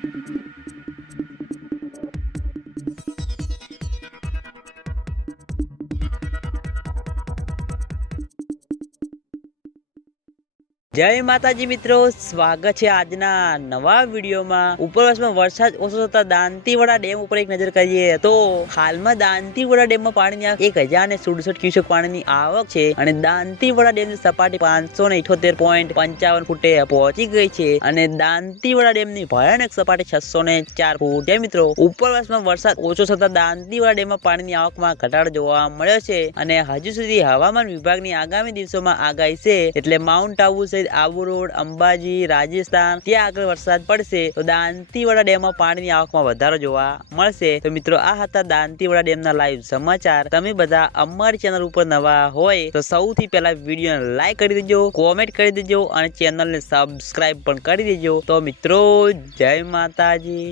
Thank you. જય માતાજી મિત્રો, સ્વાગત છે આજના નવા વિડીયોમાં. ઉપરવાસમાં વરસાદ ઓછો થતા દાંતીવાડા ડેમ ઉપર એક નજર કરીએ તો હાલમાં દાંતીવાડા ડેમમાં પાણીની એક હજાર ને સુડસઠ ક્યુસેક પાણીની આવક છે અને દાંતીવાડા ડેમની સપાટી પાંચસો ને ઇઠોતેર પોઈન્ટ પંચાવન ફૂટે પહોંચી ગઈ છે અને દાંતીવાડા ડેમની ભયાનક સપાટી છસો ને ચાર ફૂટ છે મિત્રો. ઉપરવાસમાં વરસાદ ઓછો થતા દાંતીવાડા ડેમમાં પાણીની આવકમાં ઘટાડો જોવા મળ્યો છે અને હજુ સુધી હવામાન વિભાગની આગામી દિવસોમાં આગાહી છે એટલે માઉન્ટ આબુ સહિત આબુ રોડ, અંબાજી, રાજસ્થાન, ત્યાં આગળ વરસાદ પડશે, તો દાંતીવાડા ડેમમાં પાણીની આવકમાં વધારો જોવા મળશે. તો મિત્રો, આ હતા દાંતીવાડા ડેમના લાઈવ સમાચાર. તમે બધા અમારી ચેનલ ઉપર નવા હોય, તો સૌથી પહેલા વિડીયોને લાઈક કરી દેજો કોમેન્ટ કરી દેજો, અને ચેનલને સબસ્ક્રાઈબ પણ કરી દેજો. તો મિત્રો, જય માતાજી.